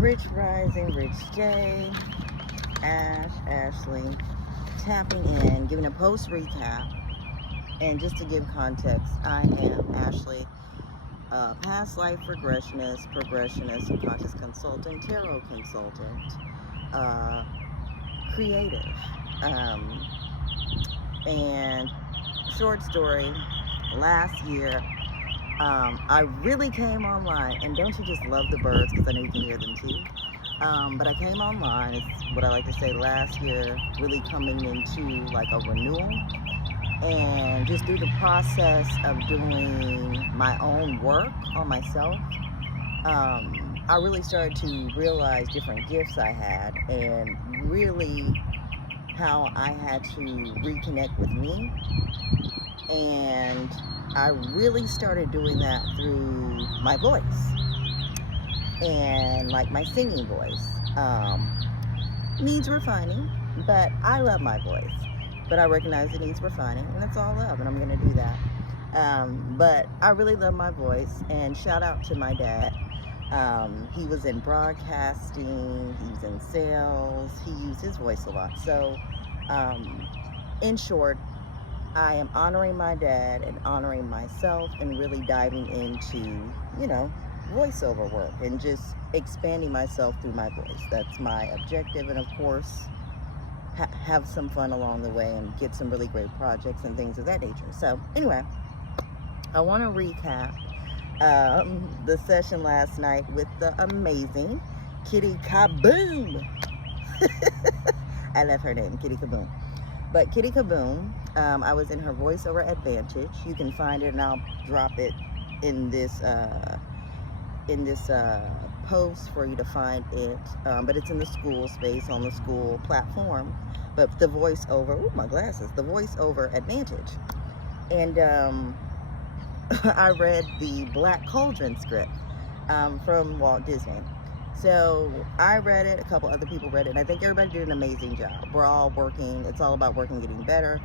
Rich Rising, Rich Day, Ashley, tapping in, giving a post recap. And just to give context, I am Ashley, past life progressionist, subconscious consultant, tarot consultant, uh, creative. Um, and short story, last year, I really came online, and don't you just love the birds, because I know you can hear them too. But I came online, it's what I like to say, last year, really coming into like a renewal. And just through the process of doing my own work on myself, I really started to realize different gifts I had, and really how I had to reconnect with me. And I really started doing that through my voice and like my singing voice. Needs refining, but I love my voice. But I recognize it needs refining, and that's all love, and I'm going to do that. But I really love my voice, and shout out to my dad. He was in broadcasting, he was in sales, he used his voice a lot. So, in short, I am honoring my dad and honoring myself and really diving into, voiceover work and just expanding myself through my voice. That's my objective, and of course, have some fun along the way and get some really great projects and things of that nature. So anyway, I want to recap the session last night with the amazing Kitty Kaboom. I love her name, Kitty Kaboom. But Kitty Kaboom, I was in her voiceover advantage. You can find it, and I'll drop it in this post for you to find it. But it's in the school space, on the school platform. But the voiceover, ooh, my glasses, the voiceover advantage. And I read the Black Cauldron script from Walt Disney. So I read it, a couple other people read it, and I think everybody did an amazing job. We're all working, it's all about working, getting better.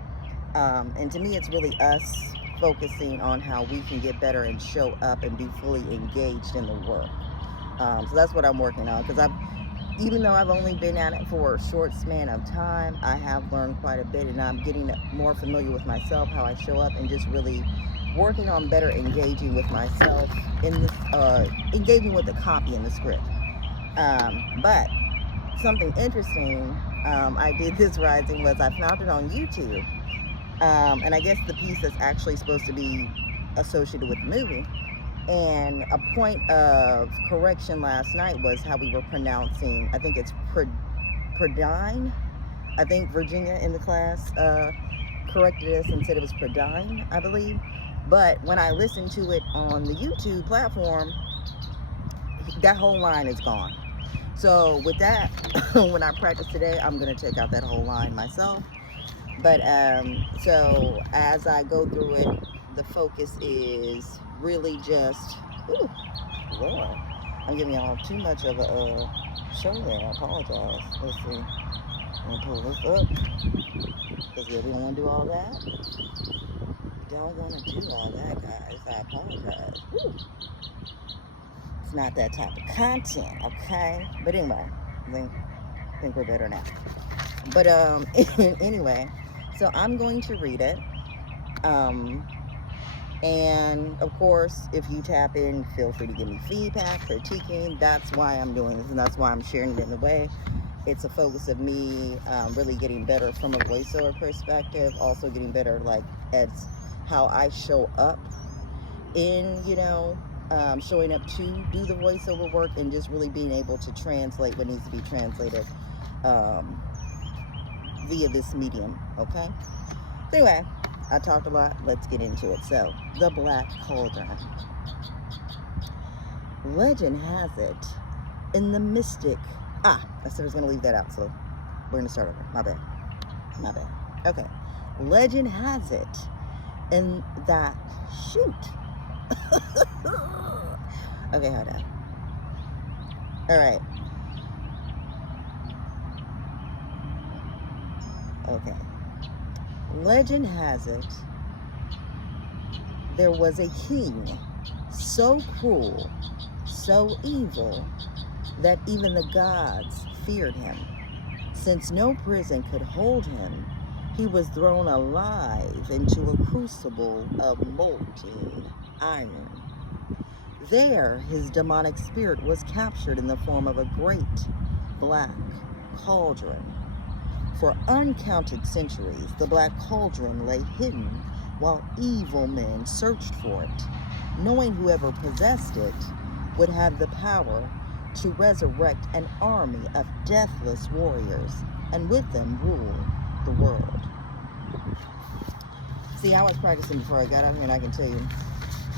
And to me, it's really us focusing on how we can get better and show up and be fully engaged in the work. So that's what I'm working on, because even though I've only been at it for a short span of time, I have learned quite a bit, and I'm getting more familiar with myself, how I show up, and just really working on better engaging with myself in this, engaging with the copy in the script. But something interesting I did this rising was I found it on YouTube, and I guess the piece that's actually supposed to be associated with the movie. And a point of correction last night was how we were pronouncing, I think it's Pradine. I think Virginia in the class corrected us and said it was Pradine, I believe. But when I listened to it on the YouTube platform, that whole line is gone. So with that, when I practice today, I'm going to take out that whole line myself. But so as I go through it, the focus is really just, ooh, Lord, I'm giving y'all too much of a show there. I apologize. Let's see. I'm going to pull this up, because we don't want to do all that. Don't want to do all that, guys. I apologize. Woo. It's not that type of content, okay? But anyway, I think we're better now. But anyway, so I'm going to read it. And of course, if you tap in, feel free to give me feedback, critiquing. That's why I'm doing this, and that's why I'm sharing it in the way. It's a focus of me really getting better from a voiceover perspective, also getting better like at how I show up in, showing up to do the voiceover work, and just really being able to translate what needs to be translated via this medium, okay? So anyway, I talked a lot. Let's get into it. So, the Black Cauldron. Legend has it, in the mystic... I said I was going to leave that out, so we're going to start over. My bad. Okay. Legend has it, in that... Shoot. Okay, hold on. All right. Okay. Legend has it, there was a king, so cruel, so evil, that even the gods feared him. Since no prison could hold him, he was thrown alive into a crucible of molten iron. There, his demonic spirit was captured in the form of a great black cauldron. For uncounted centuries, the black cauldron lay hidden while evil men searched for it, knowing whoever possessed it would have the power to resurrect an army of deathless warriors and with them rule the world. See, I was practicing before I got out here, and I can tell you,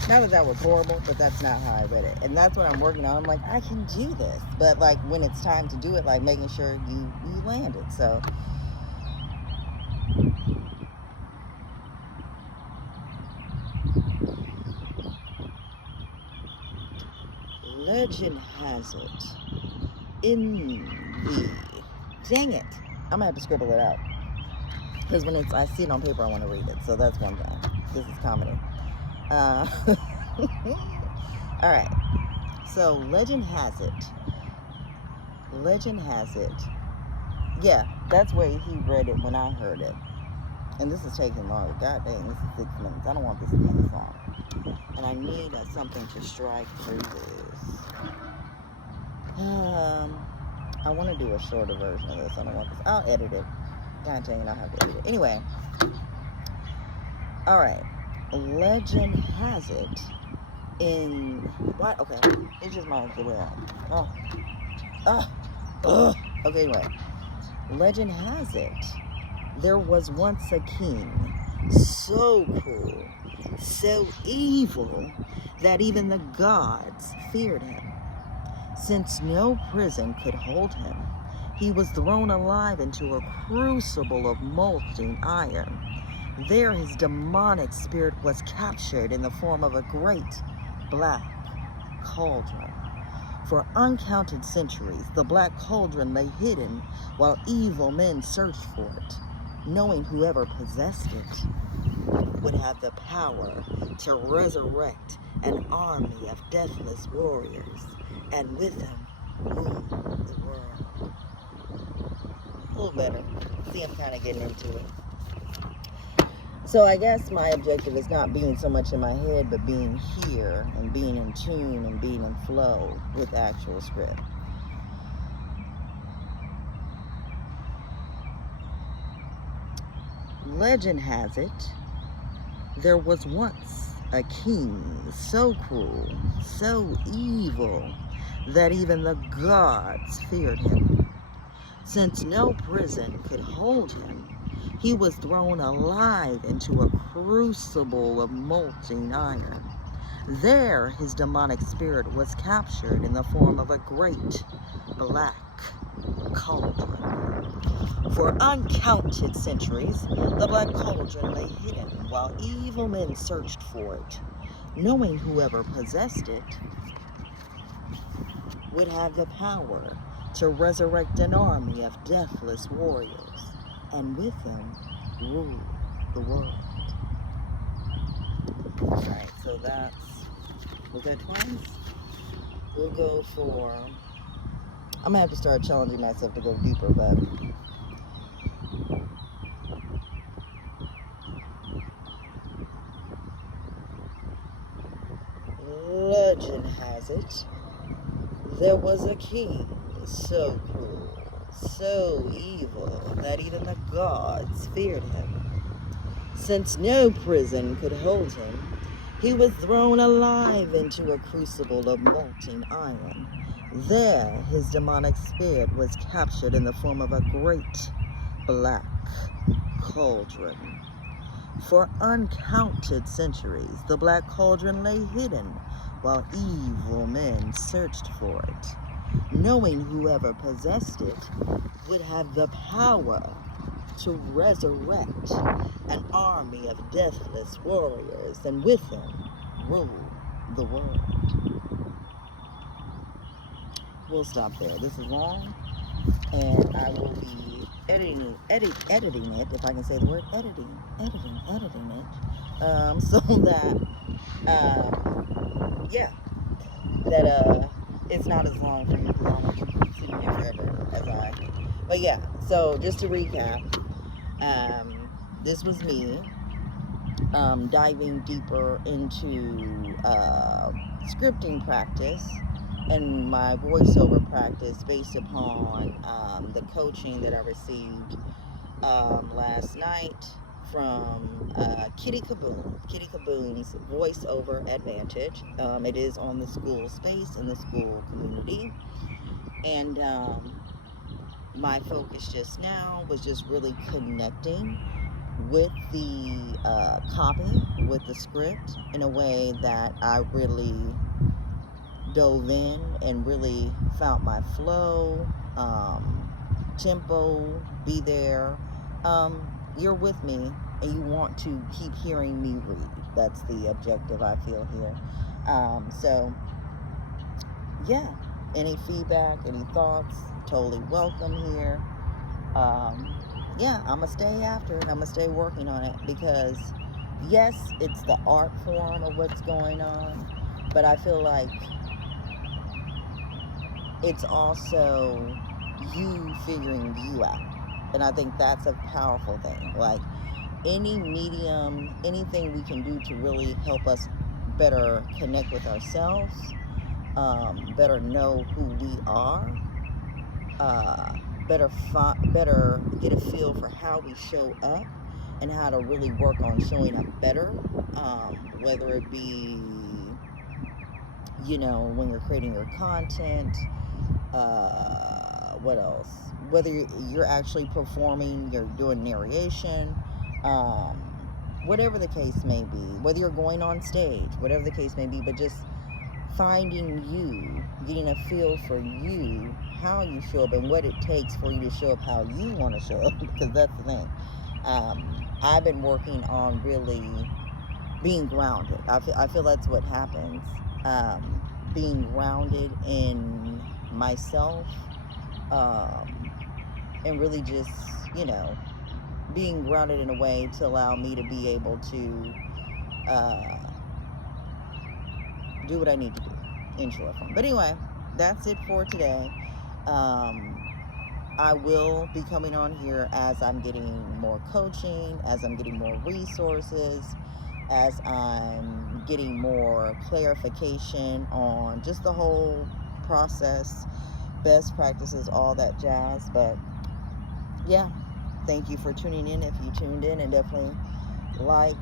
not that was horrible, but that's not how I read it. And that's what I'm working on. I'm like, I can do this. But like when it's time to do it, like making sure you land it. So legend has it in the, dang it, I'm gonna have to scribble it out, because when I see it on paper, I want to read it. So that's one thing. This is comedy. All right. So legend has it. Yeah, that's where he read it when I heard it. And this is taking longer. God dang, this is 6 minutes. I don't want this to be long. And I need something to strike through this. I want to do a shorter version of this. I don't want this. I'll edit it. God dang, I'll have to edit it. Anyway. All right. Legend has it in what? Okay, it's just my way. Okay, anyway. Legend has it there was once a king so cruel, so evil that even the gods feared him. Since no prison could hold him, he was thrown alive into a crucible of molten iron. There his demonic spirit was captured in the form of a great black cauldron. For uncounted centuries, the black cauldron lay hidden while evil men searched for it, knowing whoever possessed it would have the power to resurrect an army of deathless warriors, and with them rule the world. A little better. See, I'm kind of getting into it. So I guess my objective is not being so much in my head, but being here and being in tune and being in flow with the actual script. Legend has it, there was once a king so cruel, so evil, that even the gods feared him. Since no prison could hold him, he was thrown alive into a crucible of molten iron. There his demonic spirit was captured in the form of a great black cauldron. For uncounted centuries, the black cauldron lay hidden while evil men searched for it, knowing whoever possessed it would have the power to resurrect an army of deathless warriors, and with them rule the world. Alright, so was that twice? We'll go for, I'm gonna have to start challenging myself to go deeper, but legend has it, there was a king so cruel, so evil, that even the gods feared him. Since no prison could hold him, he was thrown alive into a crucible of molten iron. There his demonic spirit was captured in the form of a great black cauldron. For uncounted centuries, the black cauldron lay hidden while evil men searched for it, knowing whoever possessed it would have the power to resurrect an army of deathless warriors, and with them rule the world. We'll stop there. This is long, and I will be editing it, if I can say the word, editing it, so that, it's not as long for you because I don't want you to keep sitting there forever as I. But yeah, so just to recap, this was me diving deeper into scripting practice and my voiceover practice based upon the coaching that I received last night from Kitty Kaboom. Kitty Kaboom's Voiceover Advantage. It is on the school space in the school community. And my focus just now was just really connecting with the copy, with the script in a way that I really dove in and really found my flow, tempo, be there. You're with me and you want to keep hearing me read. That's the objective I feel here. So yeah, any feedback, any thoughts, totally welcome here. Yeah, I'm gonna stay after it. I'm gonna stay working on it because yes, it's the art form of what's going on, but I feel like it's also you figuring you out. And I think that's a powerful thing. Like any medium, anything we can do to really help us better connect with ourselves, better know who we are, better get a feel for how we show up and how to really work on showing up better, whether it be, when you're creating your content, what else? Whether you're actually performing, you're doing narration, whatever the case may be, whether you're going on stage, whatever the case may be, but just finding you, getting a feel for you, how you show up and what it takes for you to show up how you want to show up, because that's the thing. I've been working on really being grounded. I feel that's what happens. Being grounded in myself, and really just, being grounded in a way to allow me to be able to do what I need to do in short form. But anyway, that's it for today. I will be coming on here as I'm getting more coaching, as I'm getting more resources, as I'm getting more clarification on just the whole process, best practices, all that jazz. But yeah, thank you for tuning in if you tuned in, and definitely like,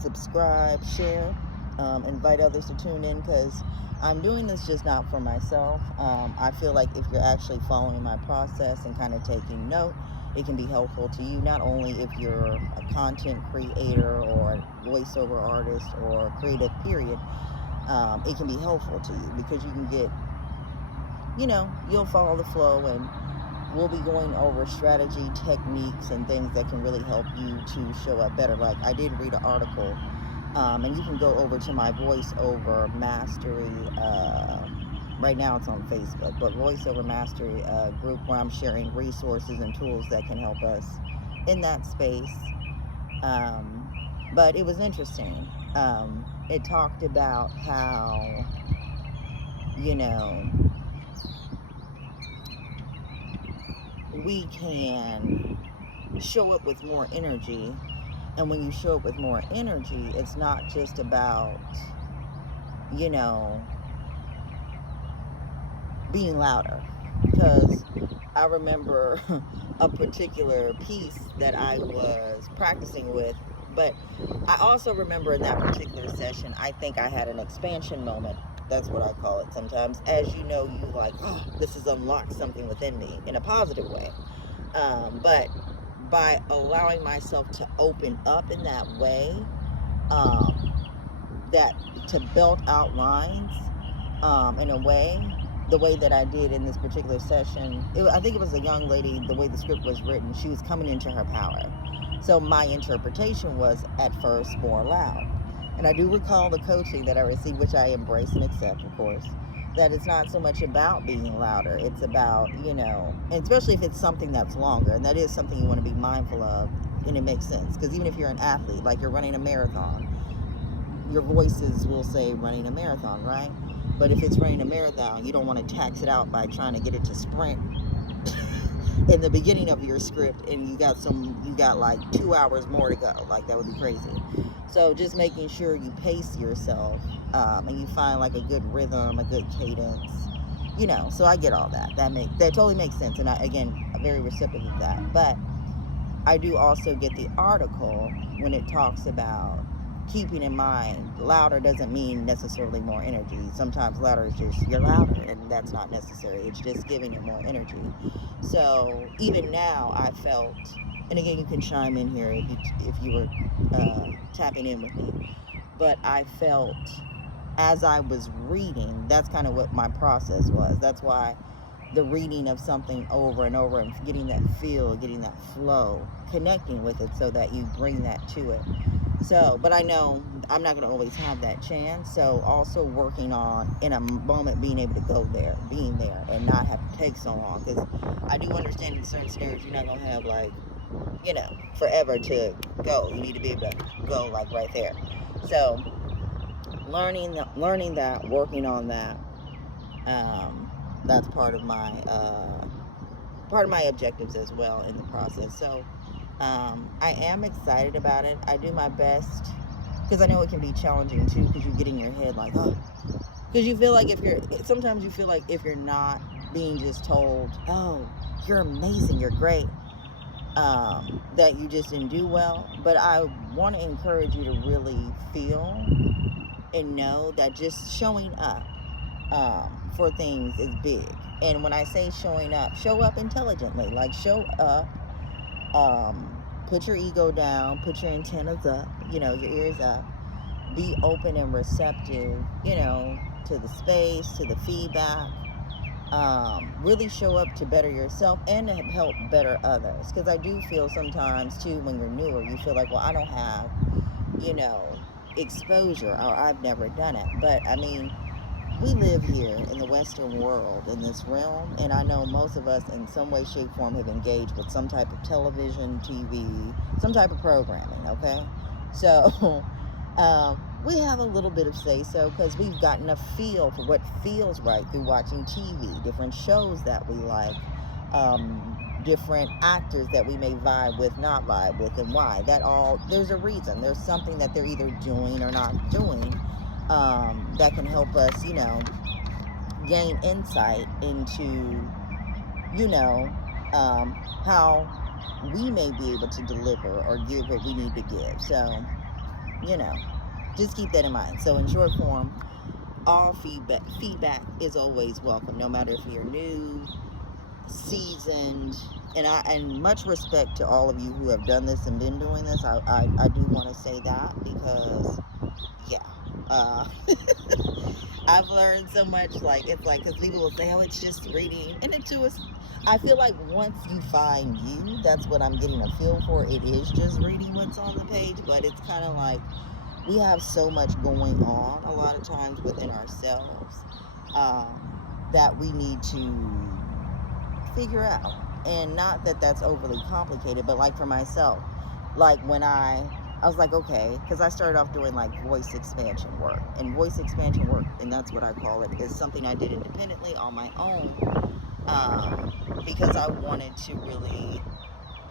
subscribe, share, invite others to tune in, because I'm doing this just not for myself. I feel like if you're actually following my process and kind of taking note, it can be helpful to you, not only if you're a content creator or a voiceover artist or creative period. It can be helpful to you because you can get, you'll follow the flow, and we'll be going over strategy, techniques, and things that can really help you to show up better. Like I did read an article, and you can go over to my voiceover mastery, right now it's on Facebook, but voiceover mastery group where I'm sharing resources and tools that can help us in that space. But it was interesting. It talked about how, we can show up with more energy. And when you show up with more energy, it's not just about, being louder. Because I remember a particular piece that I was practicing with, but I also remember in that particular session, I think I had an expansion moment. That's what I call it sometimes. As you know, you like, oh, this has unlocked something within me in a positive way. But by allowing myself to open up in that way, that to belt out lines in a way, the way that I did in this particular session, I think it was a young lady, the way the script was written, she was coming into her power. So my interpretation was at first more loud. And I do recall the coaching that I received, which I embrace and accept, of course, that it's not so much about being louder. It's about, and especially if it's something that's longer, and that is something you want to be mindful of, and it makes sense. Because even if you're an athlete, like you're running a marathon, your voices will say running a marathon, right? But if it's running a marathon, you don't want to tax it out by trying to get it to sprint in the beginning of your script, and you got like 2 hours more to go. Like, that would be crazy. So just making sure you pace yourself, and you find like a good rhythm, a good cadence, so I get all that. That totally makes sense. And I'm very receptive of that. But I do also get the article when it talks about keeping in mind louder doesn't mean necessarily more energy. Sometimes louder is just you're louder, and that's not necessary. It's just giving it more energy. So even now, I felt, and again, you can chime in here if you were tapping in with me, but I felt as I was reading, that's kind of what my process was. That's why the reading of something over and over and getting that feel, getting that flow, connecting with it so that you bring that to it. So, but I know I'm not going to always have that chance. So also working on, in a moment, being able to go there, being there, and not have to take so long. Because I do understand in certain scenarios, you're not going to have like, forever to go. You need to be able to go like right there. So learning that, working on that, that's part of my objectives as well in the process. So I am excited about it. I do my best, because I know it can be challenging too, because you get in your head like, oh, because you feel like sometimes you feel like if you're not being just told, oh, you're amazing, you're great, that you just didn't do well. But I want to encourage you to really feel and know that just showing up for things is big. And when I say showing up, show up intelligently. Like, show up, put your ego down, put your antennas up, your ears up, be open and receptive, to the space, to the feedback. Really show up to better yourself and to help better others. Because I do feel sometimes too, when you're newer, you feel like, well, I don't have, exposure, or I've never done it. But I mean, we live here in the Western world, in this realm, and I know most of us in some way, shape, form have engaged with some type of television, TV, some type of programming, okay? So we have a little bit of say-so, because we've gotten a feel for what feels right through watching TV, different shows that we like, different actors that we may vibe with, not vibe with, and why. There's a reason. There's something that they're either doing or not doing that can help us, gain insight into, how we may be able to deliver or give what we need to give. So, just keep that in mind. So in short form, all feedback is always welcome, no matter if you're new, seasoned, and much respect to all of you who have done this and been doing this. I do want to say that, because I've learned so much. Like, it's like, because people will say, oh, it's just reading, and I feel like once you find you, that's what I'm getting a feel for. It is just reading what's on the page, but it's kind of like we have so much going on a lot of times within ourselves that we need to figure out. And not that that's overly complicated, but like for myself, like when I was like, okay, because I started off doing like voice expansion work, and that's what I call it, is something I did independently on my own, because I wanted to really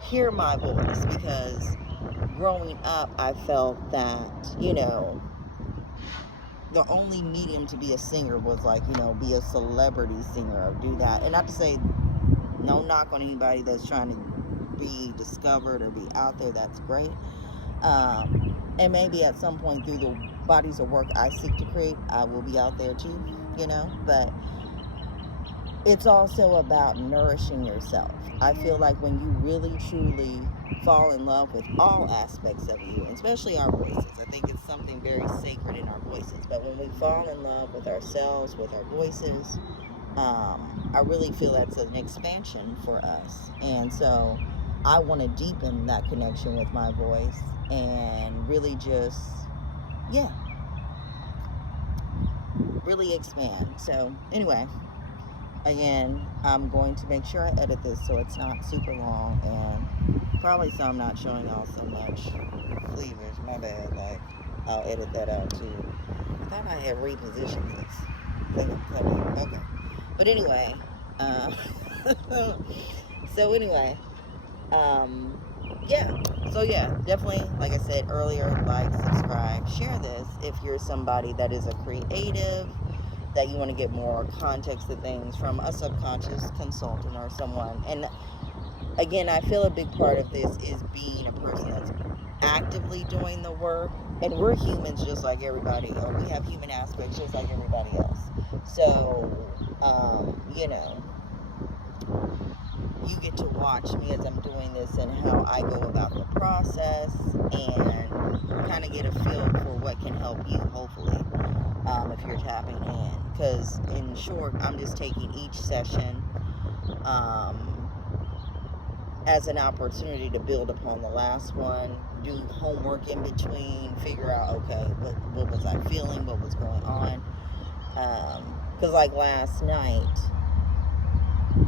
hear my voice. Because growing up, I felt that, the only medium to be a singer was like, be a celebrity singer or do that. And not to say, no knock on anybody that's trying to be discovered or be out there, that's great. And maybe at some point through the bodies of work I seek to create, I will be out there too, but it's also about nourishing yourself. I feel like when you really truly fall in love with all aspects of you, and especially our voices, I think it's something very sacred in our voices, but when we fall in love with ourselves, with our voices, I really feel that's an expansion for us. And so I want to deepen that connection with my voice and really just, really expand. So anyway, again, I'm going to make sure I edit this so it's not super long, and probably so I'm not showing off so much cleavage. My bad. Like, I'll edit that out too. I thought I had repositioned this. think I'm cutting. Okay. But anyway, uh, so anyway, um, yeah. So yeah, definitely, like I said earlier, like, subscribe, share this if you're somebody that is a creative, that you want to get more context to things from a subconscious consultant or someone. And again, I feel a big part of this is being a person that's actively doing the work. And we're humans just like everybody, or we have human aspects just like everybody else. So, you know, you get to watch me as I'm doing this and how I go about the process, and kind of get a feel for what can help you, hopefully, if you're tapping in. Because in short, I'm just taking each session as an opportunity to build upon the last one, do homework in between, figure out, okay, what was I feeling, what was going on. Because like last night,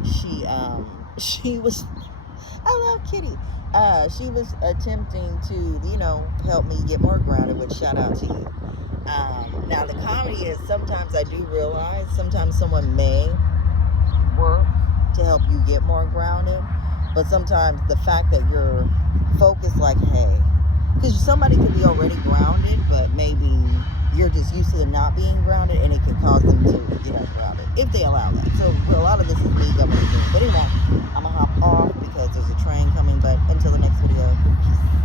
she was, I love Kitty. She was attempting to, you know, help me get more grounded, which shout out to you. Now the comedy is, sometimes I do realize, sometimes someone may work to help you get more grounded, but sometimes the fact that you're focused, like, hey, because somebody could be already grounded, but maybe you're just used to them not being grounded, and it can cause them to get ungrounded if they allow that. So a lot of this is me governing. But anyway, I'm gonna hop off because there's a train coming. But until the next video, peace.